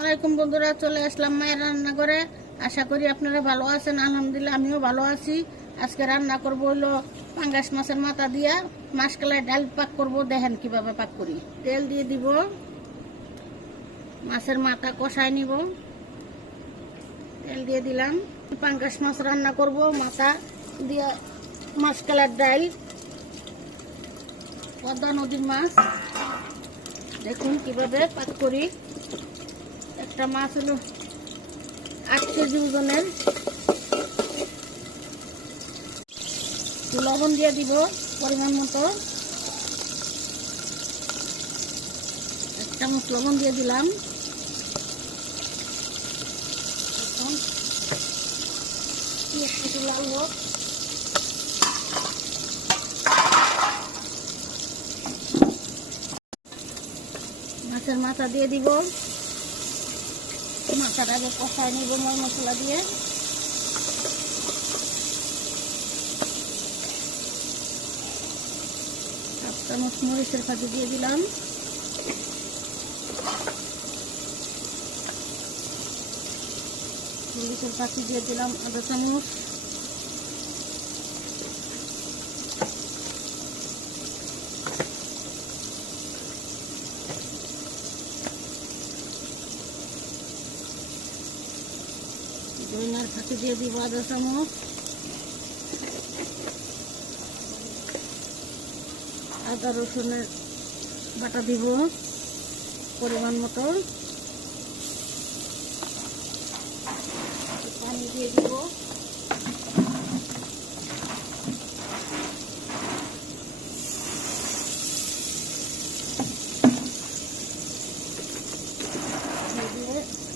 আসসালামাইকুম বন্ধুরা, চলে আসলাম মায়ের রান্নাঘরে। আশা করি আপনারা ভালো আছেন। আলহামদুলিল্লাহ আমিও ভালো আছি। আজকে রান্না করব হলো পাঙ্গাস মাছের মাথা দিয়া মাসকলাই ডাল পাক করব। দেখেন কিভাবে পাক করি। তেল দিয়ে দিব, মাছের মাথা কষায় নিব। তেল দিয়ে দিলাম। পাঙ্গাস মাছ রান্না করব, মাথা দিয়া মাসকলাইয়ের ডাল। পদ্মা নদীর মাছ, দেখুন কিভাবে পাক করি। একটা মাছ হলো 8 কেজি ওজনের। লবণ দিয়ে দিব পরিমাণ মতো, 1 চামচ লবণ দিয়ে দিলাম। একটু লাল হোক। মাছের মাথা দিয়ে দিব, মাথাটাকে কষায় নিব ময় মশলা দিয়ে। 1 চামচ মরিচের ফাঁকি দিয়ে দিলাম। মরিচের ফাঁকি দিয়ে দিলাম 1/2 চামচ। ধনিয়ার ফাঁকি দিয়ে দিব 1/2 চামচ। আদা রসুনের বাটা দিব পরিমাণ মতো। পানি দিয়ে দিব।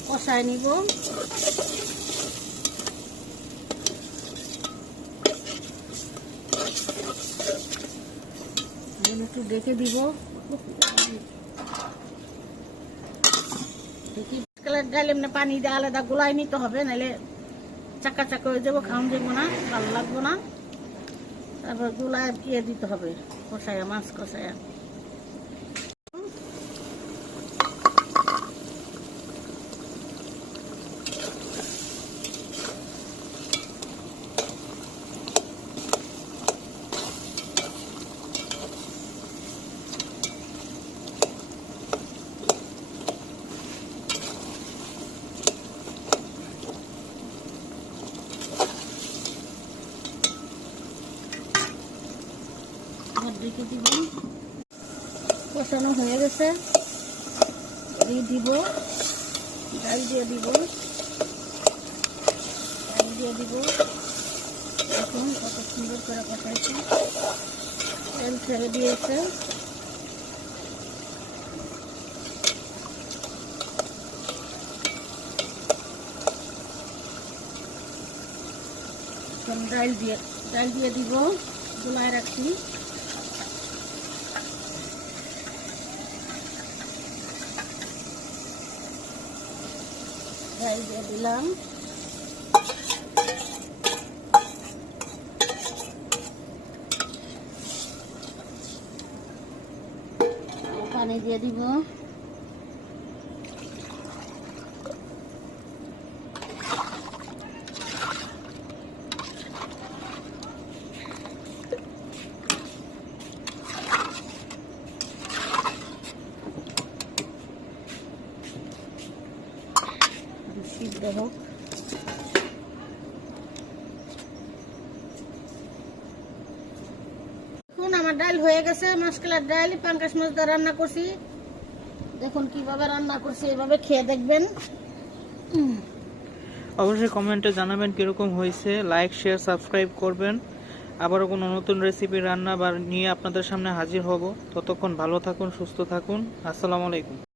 কষায় নিব। একটু ডেকে দিব। ডাল এমনি পানি দিয়ে আলাদা গোলাই নিতে হবে, নাহলে চাকা চাকা হয়ে যাবো, খাওয়ান যাবো না, ভালো লাগবো না। তারপর গোলায় দিতে হবে, কষায়া মাছ কষায়া। ঢেকে দিব। কষানো হয়ে গেছে, এই দিব ডাল দিয়ে দিব, ডাল দিয়ে দিব। এখন কত সুন্দর করে কষাইছি, তেল ছেড়ে দিয়েছে। ডাল দিয়ে দিব, গুলায় রাখছি। ডাল দিয়ে দিলাম, পানি দিয়ে দিব। সিদ্ধ হোক। এখন আমার ডাল হয়ে গেছে, মাসকলাইর ডাল পাঙ্গাস মাছ দিয়ে রান্না করছি। দেখুন কিভাবে রান্না করছি, এভাবে খেয়ে দেখবেন। অবশ্যই কমেন্টে জানাবেন কিরকম হয়েছে। লাইক শেয়ার সাবস্ক্রাইব করবেন। আবারও কোনো নতুন রেসিপি রান্না বা নিয়ে আপনাদের সামনে হাজির হব। ততক্ষণ ভালো থাকুন, সুস্থ থাকুন। আসসালামু আলাইকুম।